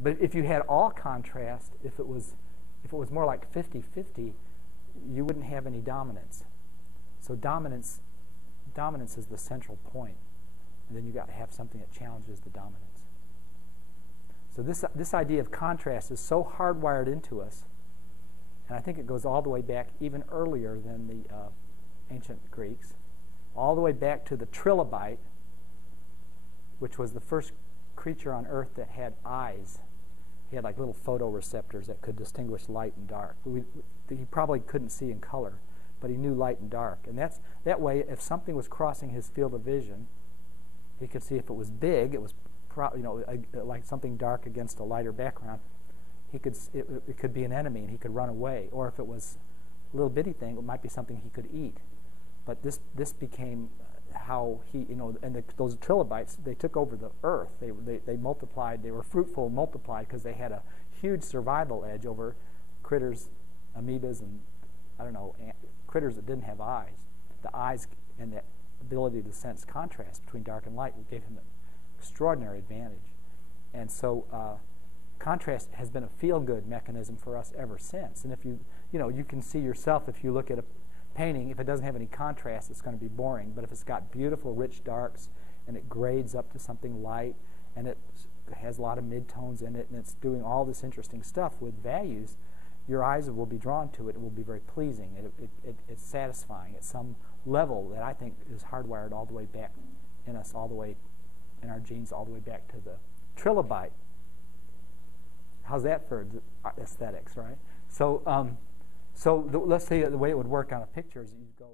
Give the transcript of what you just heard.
But if you had all contrast, if it was more like 50-50, you wouldn't have any dominance. So dominance is the central point, and then you got to have something that challenges the dominance. So this idea of contrast is so hardwired into us, and I think it goes all the way back even earlier than the ancient Greeks, all the way back to the Trilobite, which was the first creature on Earth that had eyes. He had like little photoreceptors that could distinguish light and dark. He probably couldn't see in color, but he knew light and dark. And that way, if something was crossing his field of vision, he could see if it was big, it was like something dark against a lighter background. It could be an enemy, and he could run away. Or if it was a little bitty thing, it might be something he could eat. But this became how he, and those trilobites, they took over the earth. They multiplied. They were fruitful and multiplied because they had a huge survival edge over critters, amoebas, and critters that didn't have eyes. The eyes and the ability to sense contrast between dark and light gave him an extraordinary advantage. And so contrast has been a feel-good mechanism for us ever since. And if you can see yourself if you look at a painting, if it doesn't have any contrast, it's going to be boring. But if it's got beautiful, rich darks, and it grades up to something light, and it has a lot of midtones in it, and it's doing all this interesting stuff with values, your eyes will be drawn to it. It will be very pleasing. It's satisfying at some level that I think is hardwired all the way back in us, all the way in our genes, all the way back to the Trilobite. How's that for aesthetics, right? So, let's say the way it would work on a picture is you go.